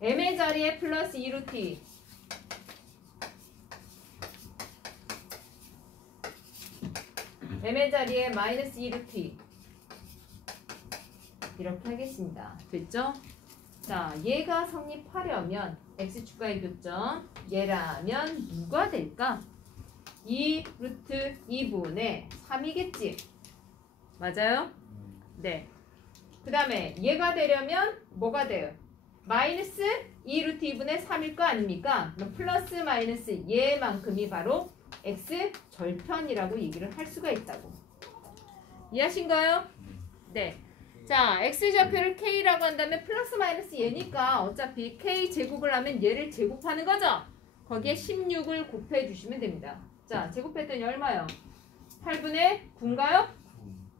m의 자리에 플러스 2루트 m의 자리에 마이너스 2루트 이렇게 하겠습니다. 됐죠? 자, 얘가 성립하려면 x축과의 교점 얘라면 누가 될까? 2루트 2분의 3이겠지? 맞아요? 네. 그 다음에 얘가 되려면 뭐가 돼요? 마이너스 2루트 2분의 3일 거 아닙니까? 그럼 플러스 마이너스 얘만큼이 바로 x 절편이라고 얘기를 할 수가 있다고. 이해하신가요? 네. 자, x좌표를 k라고 한다면 플러스 마이너스 얘니까 어차피 k 제곱을 하면 얘를 제곱하는 거죠? 거기에 16을 곱해 주시면 됩니다. 자, 제곱했더니 얼마요? 8분의 9인가요?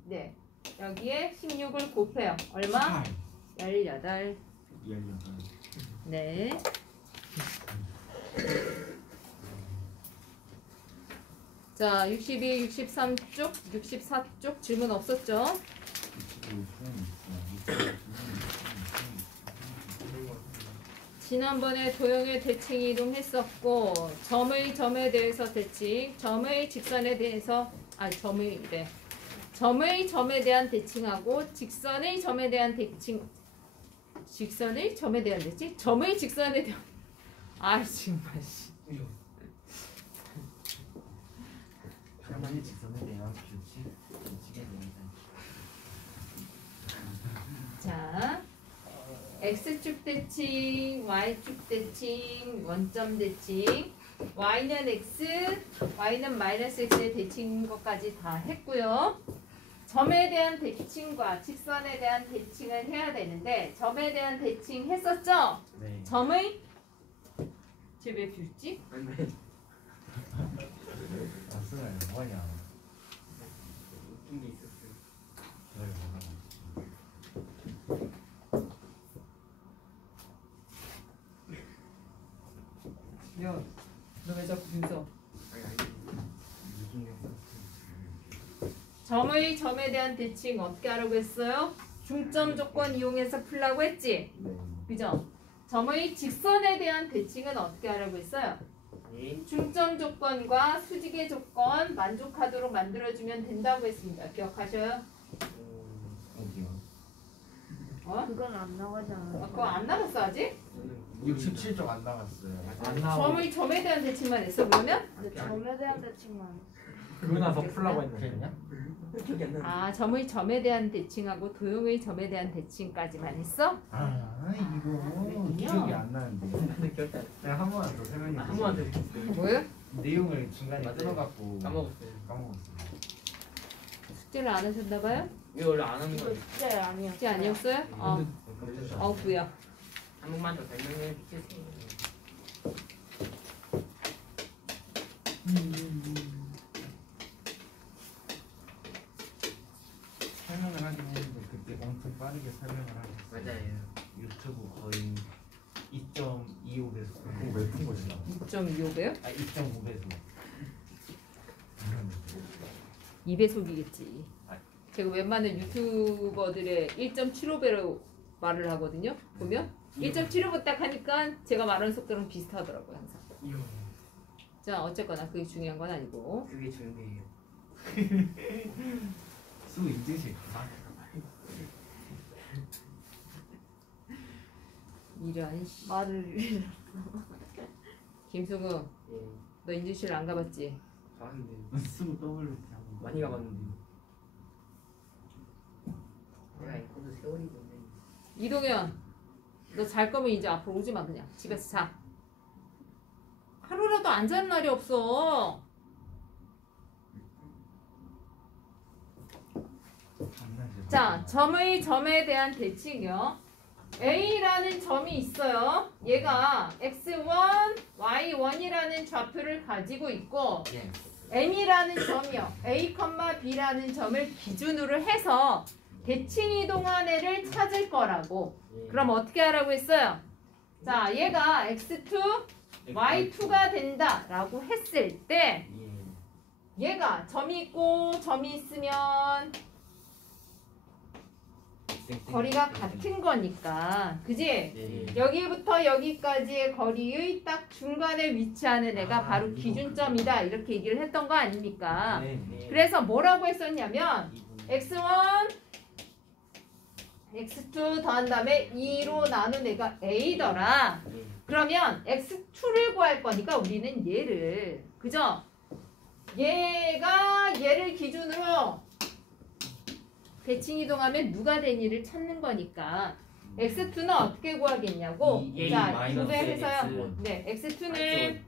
네. 여기에 16을 곱해요. 얼마? 18. 네. 자, 62, 63쪽, 64쪽 질문 없었죠? 지난번에 도형의 대칭 이동했었고 점에 대해서 대칭, 점의 직선에 대해서 점에 대한 대칭하고 직선의 점에 대한 대칭 점의 직선에 대한 정말 씨. 점의 직선에 대한 규칙에 대해서. 자, x축 대칭, y축 대칭, 원점 대칭, y는 x, y는 마이너스 x의 대칭인 것까지 다 했고요. 점에 대한 대칭과 직선에 대한 대칭을 해야 되는데 점에 대한 대칭 했었죠? 네. 점의 쟤왜 비웃지? 봤어요. 뭐냐? 웃긴 게 있었어요. 야, 너 왜 자꾸 비웃어? 점에 대한 대칭 어떻게 하라고 했어요? 중점 조건 이용해서 풀라고 했지? 네. 그죠? 점의 직선에 대한 대칭은 어떻게 하라고 했어요? 예. 중점 조건과 수직의 조건 만족하도록 만들어주면 된다고 했습니다. 기억하셔요? 어디요? 어? 그건 안 나가잖아. 그거 안 나갔어 아직? 67쪽 안 나갔어요. 안 나오고 점에 대한 대칭만 했어 그러면? 근데 점에 대한 대칭만. 그거 나서 풀라고 했는데. 기억이 안 나네. 아, 점에 대한 대칭하고 도형의 점에 대한 대칭까지만 했어? 이거 그랬군요. 기억이 안 나는데. 기억이 안 나. 제가 한 번만 더 설명해 한 번만 더 해주세요. 뭐요? 내용을 중간에 맞아요. 끊어갖고 까먹었어요. 까먹었어요. 숙제를 안 하셨나 봐요? 왜 원래 안 하는 이거 거예요? 숙제 아니야. 숙제 아니었어요? 구야. 한 번만 더 설명해 주세요. 설명을 하긴 했는데 그때 엄청 빠르게 설명을 하셨어요. 맞아요. 유튜브 거의 2.25배속. 그거 왜푼 거지? 6.25배요? 2.5배속. 2배속이겠지. 제가 웬만한 유튜버들의 1.75배로 말을 하거든요. 보면 1.75배 딱 하니까 제가 말하는 속도랑 비슷하더라고요 항상. 이요. 자, 어쨌거나 그게 중요한 건 아니고. 그게 중요해요. 수 잊으실 거야. 이런 씨. 말을 김수구, 예. 너 인주실 안 가봤지? 가봤는데 수 더블로 많이 가봤는데. 내가 이거도 세월이 됐네. 이동현, 너 잘 거면 이제 앞으로 오지 마 그냥 집에서 자. 하루라도 안 자는 날이 없어. 자, 점에 대한 대칭이요. A라는 점이 있어요. 얘가 X1, Y1이라는 좌표를 가지고 있고 예. M이라는 점이요. A, B라는 점을 기준으로 해서 대칭 이동한 애를 찾을 거라고. 예. 그럼 어떻게 하라고 했어요? 자, 얘가 X2, Y2가 된다라고 했을 때 예. 얘가 점이 있고 점이 있으면 거리가 같은 거니까, 그지? 예. 여기부터 여기까지의 거리의 딱 중간에 위치하는 애가 아, 바로 이거 기준점이다 이렇게 얘기를 했던 거 아닙니까? 네. 그래서 뭐라고 했었냐면 x1, x2 더한 다음에 2로 나눈 애가 a더라. 그러면 x2를 구할 거니까 우리는 얘를, 그죠? 얘가 얘를 기준으로 대칭 이동하면 누가 되니를 찾는 거니까 x2는 어떻게 구하겠냐고. 이 자, 마이너스 구배해서요. x1. 네, x2는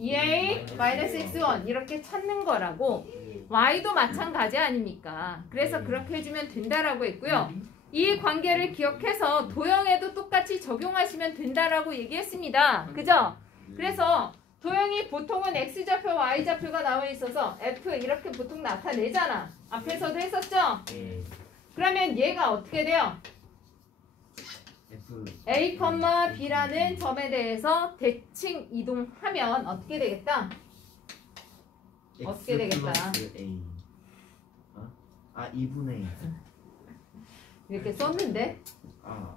2a 마이너스 x1 이렇게 찾는 거라고. y도 마찬가지 아닙니까? 그래서 네. 그렇게 해주면 된다라고 했고요. 이 관계를 기억해서 도형에도 똑같이 적용하시면 된다라고 얘기했습니다. 그죠? 그래서 도형이 보통은 x좌표, y좌표가 나와 있어서 f 이렇게 보통 나타내잖아. 앞에서도 했었죠? 예. 그러면 얘가 어떻게 돼요? F a, b라는 점에 대해서 대칭 이동하면 어떻게 되겠다? 어떻게 되겠다? A. 아 2분의 이렇게 썼는데 아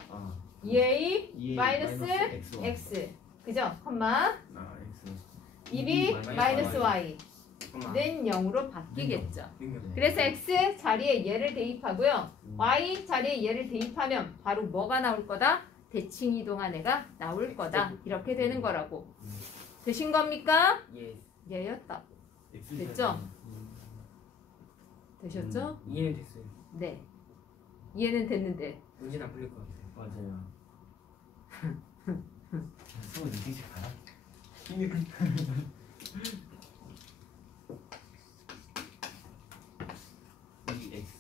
2a 2A 마이너스 X1. x 그죠? 컴마 아 X 2b 마이너스 y는 0으로 바뀌겠죠. 그래서 x 자리에 얘를 대입하고요. y 자리에 얘를 대입하면 바로 뭐가 나올 거다? 대칭 이동한 애가 나올 거다. 이렇게 되는 거라고. 되신 겁니까? 예. 얘였다. 됐죠? 되셨죠? 이해는 됐어요. 네. 이해는 됐는데 문제는 안 풀릴 것 같아요. 맞아요. 수업 일찍 가라. EX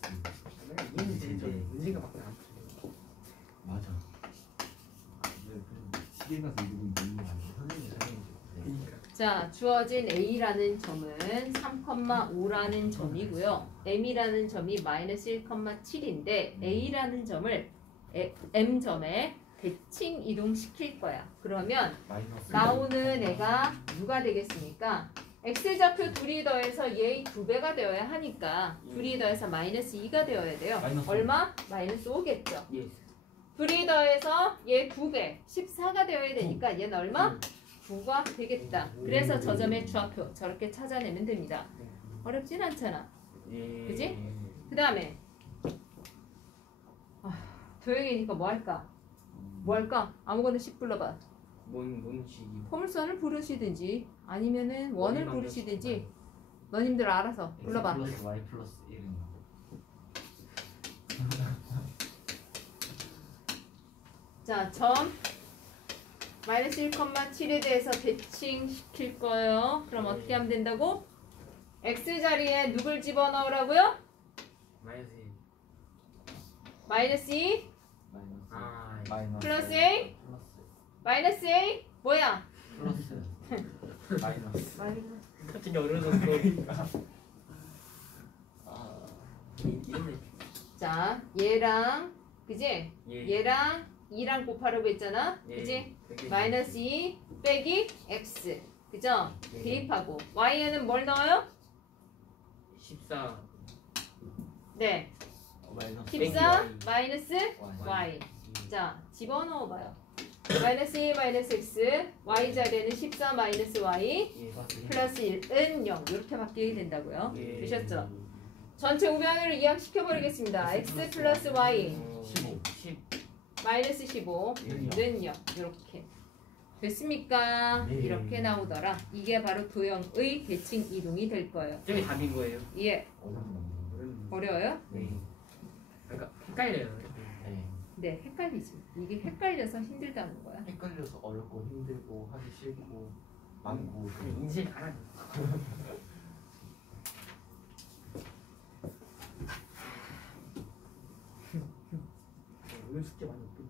이해는 되죠. 문제가 막 안 풀려요. 맞아. 시계 가서 이러고 있는 거 아니야? 선생님. 그러니까. 자, 주어진 A라는 점은 3,5라는 점이고요. M이라는 점이 마이너스 1,7인데 A라는 점을 M점에 대칭 이동시킬 거야. 그러면 마이너스 나오는 애가 누가 되겠습니까? X좌표 둘이 더해서 얘의 2배가 되어야 하니까 둘이 더해서 마이너스 2가 되어야 돼요. 마이너스 얼마? 마이너스 5겠죠. 예. 둘이 더해서 얘 2배, 14가 되어야 되니까 얘는 얼마? 9가 되겠다. 그래서 저 점의 주합표 저렇게 찾아내면 됩니다. 어렵진 않잖아. 예. 그지? 그 다음에 도형이니까 뭐 할까? 뭐 할까? 아무거나 씩 불러봐. 뭔 식이? 포물선을 부르시든지 아니면은 원을 원이만 부르시든지 너님들 알아서 불러봐. X 플러스 Y 플러스 1은 자, 점 마이너스 1,7에 대해서 대칭시킬 거예요. 그럼 어떻게 하면 된다고? x 자리에 누굴 집어넣으라고요? 마이너스 1. 마이너스 2 마이너스 아, 마이너스 플러스 A 플러스 마이너스 A 뭐야? 플러스 마이너스 갑자기 어려워졌어. 이런 자, 얘랑 그지? 예. 얘랑 2랑 곱하라고 했잖아. 예. 그지? 되게 마이너스 2 빼기 x 그죠? 예. 대입하고 y에는 뭘 넣어요? 14 네, 마이너스 14 Y. 마이너스 y. 자, 집어넣어봐요. 마이너스 2 마이너스 x y 자리에는 14 마이너스 y 예. 플러스 1은 0 이렇게 바뀌게 된다고요. 예. 되셨죠? 전체 우변으로 이항시켜버리겠습니다. x 플러스 y 15 10. 마이너스 15는 0 이렇게 됐습니까? 네. 이렇게 나오더라. 이게 바로 도형의 대칭 이동이 될 거예요. 저게 답인 거예요. 예, 어렵네. 어려워요? 네. 그러니까 헷갈려요. 네. 네, 헷갈리지. 이게 헷갈려서 힘들다는 거야. 헷갈려서 어렵고 힘들고 하기 싫고 많고 그냥 인생 가라. 오늘 숙제 많이 없겠네.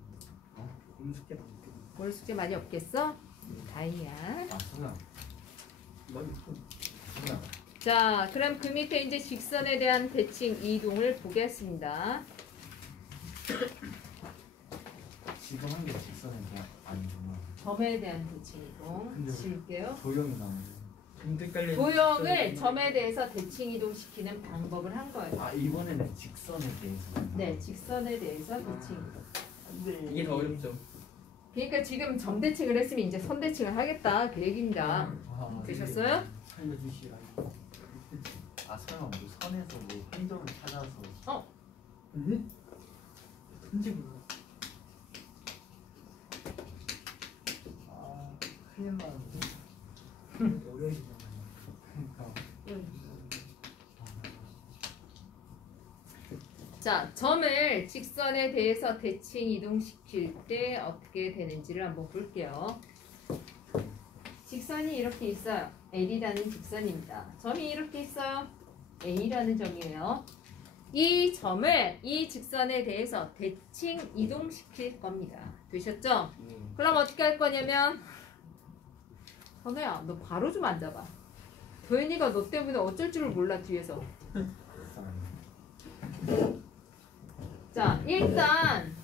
오늘 숙제 많이 없겠네. 올 숙제 많이 없겠어? 다행이야. 아 순아 많이 없고. 순아 자, 그럼 그 밑에 이제 직선에 대한 대칭 이동을 보겠습니다. 지금 한 게 직선에 대한 아니구나 점에 대한 대칭 이동 근데 지울게요. 도형이 나오네 도형을 점에 대해서 대칭 이동시키는 방법을 한 거예요. 아 이번에는 직선에 대해서. 네, 직선에 대해서 대칭. 이게 더 어렵죠. 그러니까 지금 점 대칭을 했으면 이제 선 대칭을 하겠다 그 얘기입니다. 아, 되셨어요? 살려주시라고. 아 설마 뭐 선에서 뭐 흔적을 찾아서. 편집으로. 아 큰일 나는데. 어려워지잖아요. 그러니까. 자, 점을 직선에 대해서 대칭 이동시킬 때 어떻게 되는지를 한번 볼게요. 직선이 이렇게 있어요. L이라는 직선입니다. 점이 이렇게 있어요. A라는 점이에요. 이 점을 이 직선에 대해서 대칭 이동시킬 겁니다. 되셨죠? 그럼 어떻게 할 거냐면 선우야, 너 바로 좀 앉아봐. 도현이가 너 때문에 어쩔 줄을 몰라 뒤에서. 자, 일단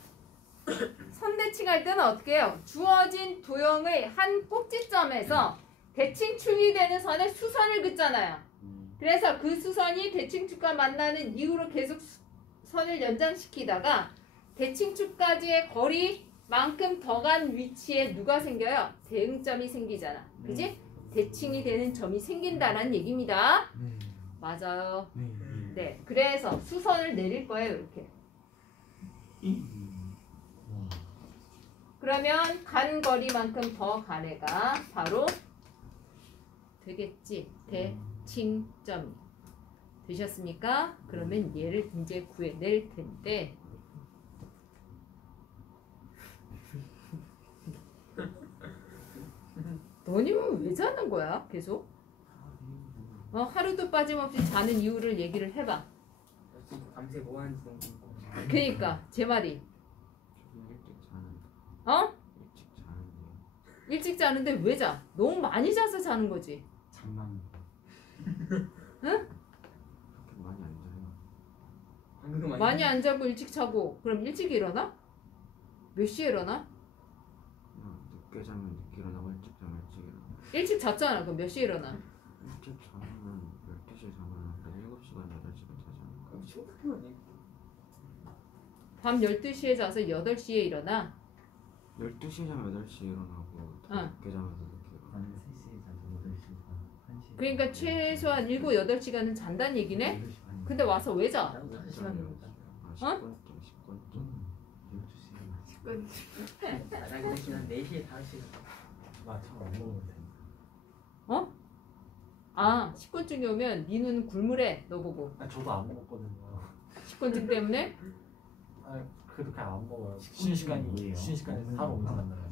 선대칭할 때는 어떻게 해요? 주어진 도형의 한 꼭지점에서 대칭축이 되는 선에 수선을 긋잖아요. 그래서 그 수선이 대칭축과 만나는 이후로 계속 선을 연장시키다가 대칭축까지의 거리만큼 더 간 위치에 누가 생겨요? 대응점이 생기잖아. 그지? 대칭이 되는 점이 생긴다는 얘기입니다. 맞아요. 네, 그래서 수선을 내릴 거예요, 이렇게. 그러면 간 거리만큼 더 간 애가 바로 되겠지. 대칭점. 되셨습니까? 그러면 얘를 이제 구해낼 텐데 너님은 왜 자는 거야? 계속? 하루도 빠짐없이 자는 이유를 얘기를 해봐. 밤새 뭐 하는지 너무 궁금해. 그니까 제 말이 일찍 자는. 어? 일찍 자는데. 일찍 자는데 왜 자? 너무 많이 자서 자는 거지. 잠만. 응? 그렇게 많이 안 자요. 방금 많이 안 자고 일찍 자고 그럼 일찍 일어나? 몇 시에 일어나? 그냥 늦게 자면 늦게 일어나고 일찍 자면 일찍 일어나. 일찍 잤잖아. 그럼 몇 시에 일어나? 일찍 자면 12시에 자면 한 7시간 8시간 자잖아. 그럼 충분하네. 밤 12시에 자서 8시에 일어나? 12시에 자면 8시에 일어나고 더 응. 늦게 자면 더 늦게 일어나. 한 3시에 자고 8시 반, 1시. 그러니까 최소한 7, 8시간은 잔다는 얘기네? 8시 반이요. 근데 와서 왜 자? 나도 4시간 아, 어? 10분쯤. 12시에. 나가기 대신 한 4시에 5시에. 마참 안 먹으면 돼. 어? 아, 식곤증이 오면 네 눈은 굴물해. 너 보고. 아 저도 안 먹었거든요. 식곤증 때문에? 아 그래도 그냥 안 먹어요. 쉬는 시간이 뭐예요? 쉬는 시간에 사러 오잖아요.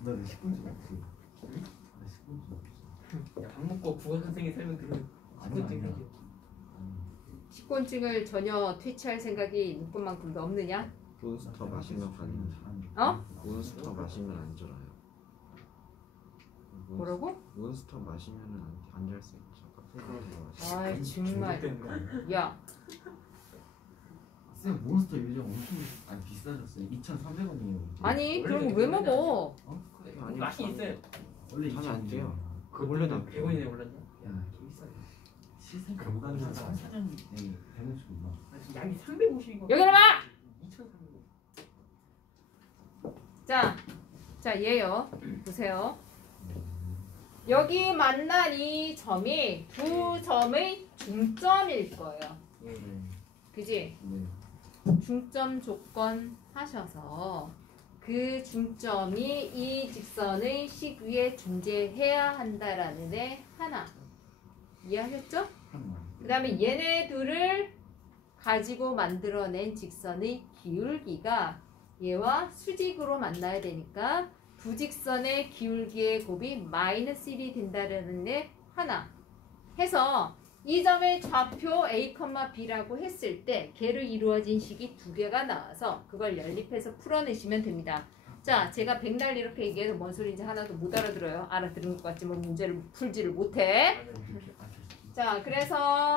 너는 10분쯤 없지? 나 10분쯤 없어. 야, 밥 먹고 국어 선생님 설명 들으면 아니야, 그것도 아니야. 생겨. 식곤증을 전혀 퇴치할 생각이 눈꽃만큼도 없느냐? 몬스터 마시면 가는. 어? 몬스터 마시면 안 졸아요. 뭐라고? 몬스터 마시면은 안 잘 수 있죠. 카페 가서 마시. 아이 정말. 중독되는 거 아니야? 야, 쌤 몬스터 요즘 엄청 비싸졌어요. 2,300원이에요. 아니 원래 그럼 되게 왜 비싸지 먹어? 아니, 맛이 있어요. 원래 잠이 안 돼요. 그 원래는 원래는 100원이네 올랐나? 야, 개 비싸요. 시생 그럼 감당자 사자. 사장이 되는 줄 몰라. 양이 350이고. 여기 봐. 2,300원. 자 얘요. 보세요. 여기 만난 이 점이 두 점의 중점일 거예요. 네. 그지? 네. 중점 조건 하셔서 그 중점이 이 직선의 식 위에 존재해야 한다라는 애 하나. 이해하셨죠? 그 다음에 얘네 둘을 가지고 만들어낸 직선의 기울기가 얘와 수직으로 만나야 되니까 두 직선의 기울기의 곱이 마이너스 1이 된다라는 애 하나 해서 이 점의 좌표 A, B라고 했을 때 걔로 이루어진 식이 두 개가 나와서 그걸 연립해서 풀어내시면 됩니다. 자, 제가 백날 이렇게 얘기해도 뭔 소리인지 하나도 못 알아들어요. 알아들은 것 같지만 문제를 풀지를 못해. 자, 그래서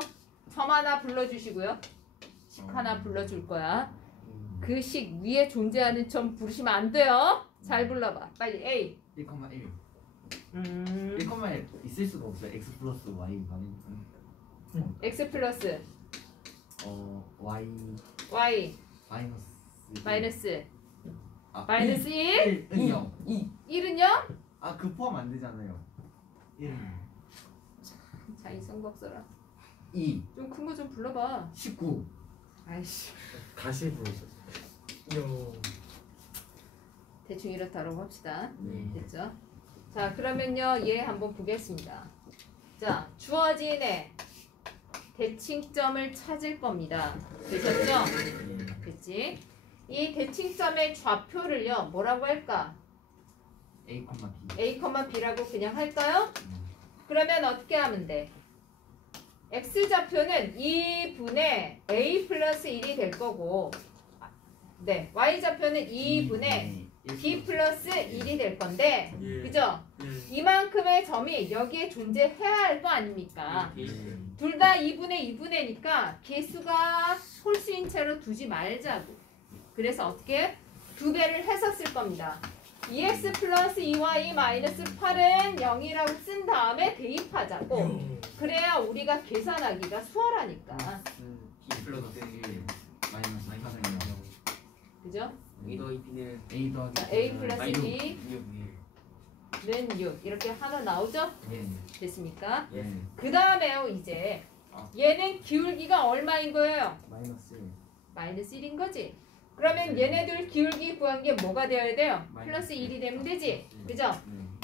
점 하나 불러주시고요. 식 하나 불러줄 거야. 그 식 위에 존재하는 점 부르시면 안 돼요. 잘 불러봐. 빨리 A. 1,1. 음. 1컴마에 있을 수가 없어요. x 플러스 y 많으니까. x 플러스 y y 마이너스 마이너스 아, 마이너스 1? 1은 0. 1은 0? 아, 그 포함 안 되잖아요. 1. 자, 이성박사라. 2. 좀 큰 거 좀 불러봐. 19. 아이씨. 다시 부르셨어요. 대충 이렇다라고 합시다. 네. 됐죠? 자, 그러면요, 얘 한번 보겠습니다. 자, 주어진 애 대칭점을 찾을 겁니다. 되셨죠? 됐지? 이 대칭점의 좌표를요, 뭐라고 할까? A, B. A, B라고 그냥 할까요? 그러면 어떻게 하면 돼? X좌표는 2분의 A 플러스 1이 될 거고, 네, Y좌표는 2분의 B 플러스 1이 될 건데, 그죠? 이만큼의 점이 여기에 존재해야 할 거 아닙니까? 둘 다 2분의 2분의니까 개수가 홀수인 채로 두지 말자고. 그래서 어떻게? 2배를 해서 쓸 겁니다. 2x 플러스 2y 마이너스 8은 0이라고 쓴 다음에 대입하자고. 그래야 우리가 계산하기가 수월하니까. B 플러스 1 마이너스 8은 0. 그죠? 이더 이피는 A 더하기 자, A 플러스 아이고. 2는 6. 이렇게 하나 나오죠? 예. 됐습니까? 예. 그 다음에요, 이제. 얘는 기울기가 얼마인 거예요? 마이너스 1. 마이너스 1인 거지. 그러면 얘네들 기울기 구한 게 뭐가 되어야 돼요? 플러스 1이 되면 되지. 그죠?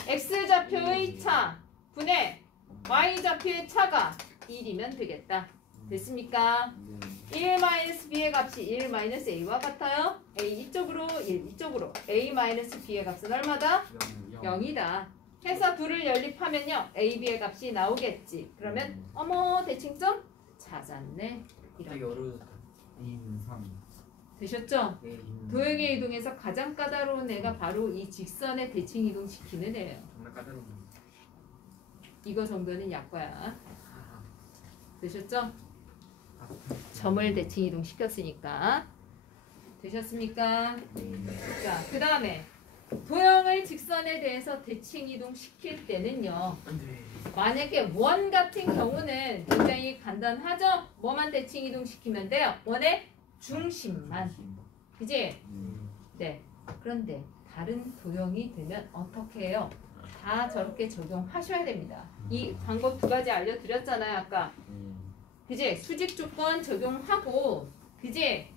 X좌표의 차 분의 Y좌표의 차가 1이면 되겠다. 됐습니까? 1-B의 값이 1-A와 같아요. A 이쪽으로 1 이쪽으로 A-B의 값은 얼마다? 0이다. 해서 둘을 연립하면요. A, B의 값이 나오겠지. 그러면 어머 대칭점 찾았네. 되게 이렇게 어려워졌다. 2는 3. 되셨죠? 네. 도형의 이동에서 가장 까다로운 애가 바로 이 직선의 대칭 이동시키는 애예요. 정말 까다로운. 이거 정도는 약과야. 아, 되셨죠? 점을 대칭 이동시켰으니까. 되셨습니까? 자, 그 다음에 도형을 직선에 대해서 대칭 이동시킬 때는요. 안돼. 만약에 원 같은 경우는 굉장히 간단하죠? 뭐만 대칭 이동시키면 돼요? 원의 중심만. 그지? 네. 그런데 다른 도형이 되면 어떻게 해요? 다 저렇게 적용하셔야 됩니다. 이 방법 두 가지 알려드렸잖아요, 아까. 그지? 수직 조건 적용하고, 그지?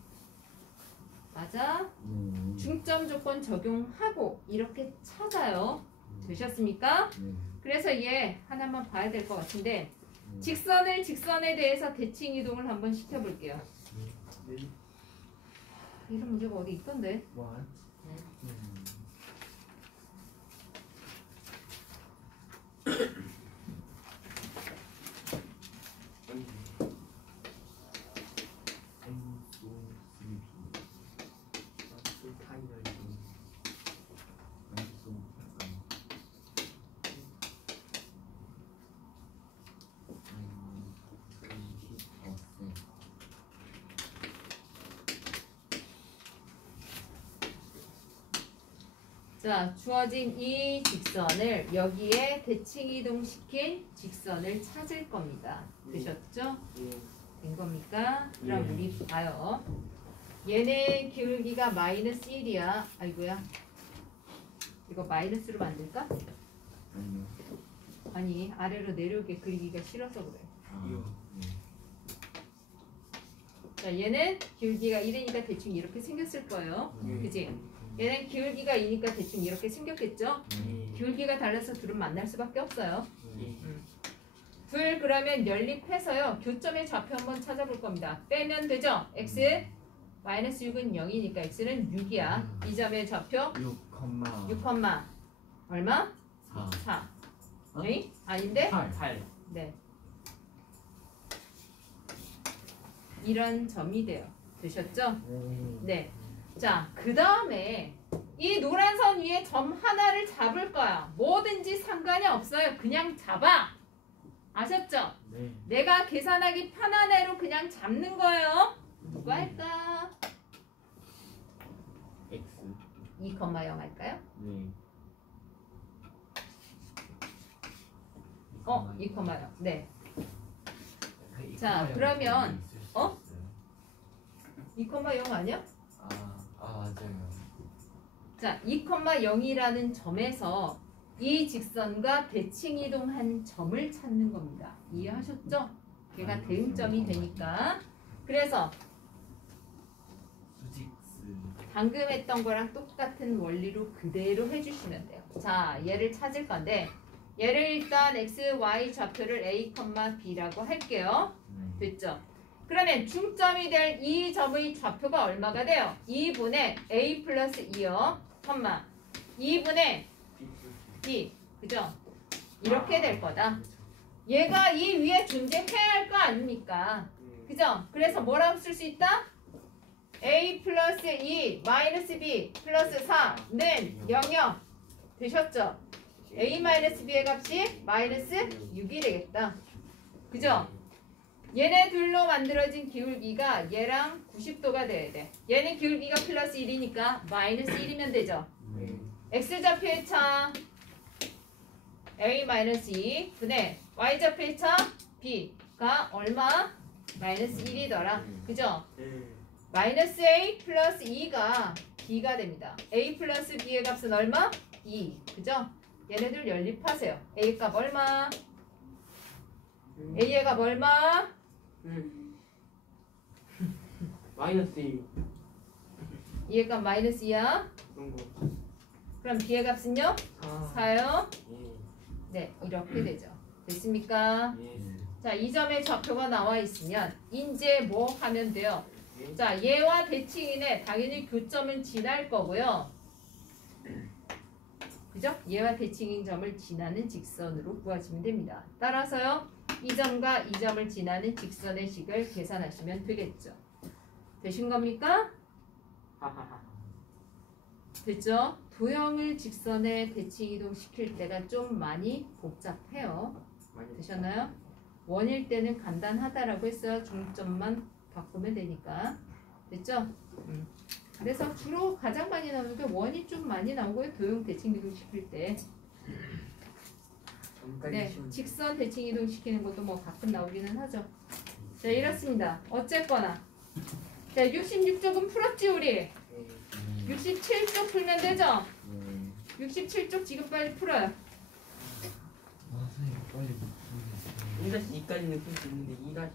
맞아? 중점 조건 적용하고 이렇게 찾아요. 되셨습니까? 그래서 얘 하나만 봐야 될 것 같은데 직선을 직선에 대해서 대칭 이동을 한번 시켜볼게요. 이런 문제가 어디 있던데? 자, 주어진 이 직선을 여기에 대칭 이동시킨 직선을 찾을 겁니다. 되셨죠? 된 겁니까? 그럼 우리 봐요. 얘네 기울기가 마이너스 1이야. 아이고야. 이거 마이너스로 만들까? 아니, 아래로 내려오게 그리기가 싫어서 그래. 자, 얘는 기울기가 1이니까 대충 이렇게 생겼을 거예요. 그지? 얘는 기울기가 2니까 대충 이렇게 생겼겠죠? 기울기가 달라서 둘은 만날 수밖에 없어요. 둘 그러면 연립해서요. 교점의 좌표 한번 찾아볼 겁니다. 빼면 되죠? x 마이너스 6은 0이니까 x는 6이야. 이 점의 좌표 6, 얼마? 4. 에이? 아닌데? 8. 네. 이런 점이 돼요. 되셨죠? 네. 자, 그 다음에 이 노란 선 위에 점 하나를 잡을 거야. 뭐든지 상관이 없어요. 그냥 잡아. 아셨죠? 네. 내가 계산하기 편한 애로 그냥 잡는 거예요. 누가 할까? X. 2,0 할까요? 네. 2,0. 네. 자, 그러면 2,0 아니야? 맞아요. 자, 2,0이라는 점에서 이 직선과 대칭 이동한 점을 찾는 겁니다. 이해하셨죠? 걔가 대응점이 되니까. 그래서 수직스. 방금 했던 거랑 똑같은 원리로 그대로 해주시면 돼요. 자, 얘를 찾을 건데 얘를 일단 x, y 좌표를 a, b라고 할게요. 됐죠? 그러면 중점이 될 이 점의 좌표가 얼마가 돼요? 2분의 a 플러스 2요, 2분의 b, 그죠? 이렇게 될 거다. 얘가 이 위에 존재해야 할 거 아닙니까? 그죠? 그래서 뭐라고 쓸 수 있다? a 플러스 2 마이너스 b 플러스 4는 0 되셨죠? a 마이너스 b의 값이 마이너스 6이 되겠다. 그죠? 얘네 둘로 만들어진 기울기가 얘랑 90도가 돼야 돼. 얘는 기울기가 플러스 1이니까 마이너스 1이면 되죠. x좌표의 차 a 마이너스 2 분의 y좌표의 차 b가 얼마? 마이너스 1이더라. 그죠? 마이너스 a 플러스 2가 b가 됩니다. a 플러스 b의 값은 얼마? 2. 그죠? 얘네들 연립하세요. a 값 얼마? a의 값 얼마? 마이너스 1 2의 값 마이너스 2야. 그런 거. 그럼 b의 값은요? 4. 4요. 예. 네, 이렇게 되죠. 됐습니까? 예. 자, 이 점의 좌표가 나와 있으면 이제 뭐 하면 돼요? 자, 얘와 대칭인에 당연히 교점은 지날 거고요. 그죠? 얘와 대칭인 점을 지나는 직선으로 구하시면 됩니다. 따라서요, 이 점과 이 점을 지나는 직선의 식을 계산하시면 되겠죠. 되신 겁니까? 하하하. 됐죠? 도형을 직선에 대칭 이동시킬 때가 좀 많이 복잡해요. 많이 되셨나요? 원일 때는 간단하다라고 했어요. 중점만 바꾸면 되니까. 됐죠? 그래서 주로 가장 많이 나오는 게 원이 좀 많이 나오고요. 도형 대칭 이동시킬 때. 전까지 네, 쉬운. 직선 대칭 이동시키는 것도 뭐 가끔 나오기는 하죠. 자, 이렇습니다. 어쨌거나. 자, 66쪽은 풀었지 우리? 예. 67쪽 풀면 되죠? 67쪽 지금 빨리 풀어요. 선생님 빨리. 1-2까지는 풀 수 있는데 2-1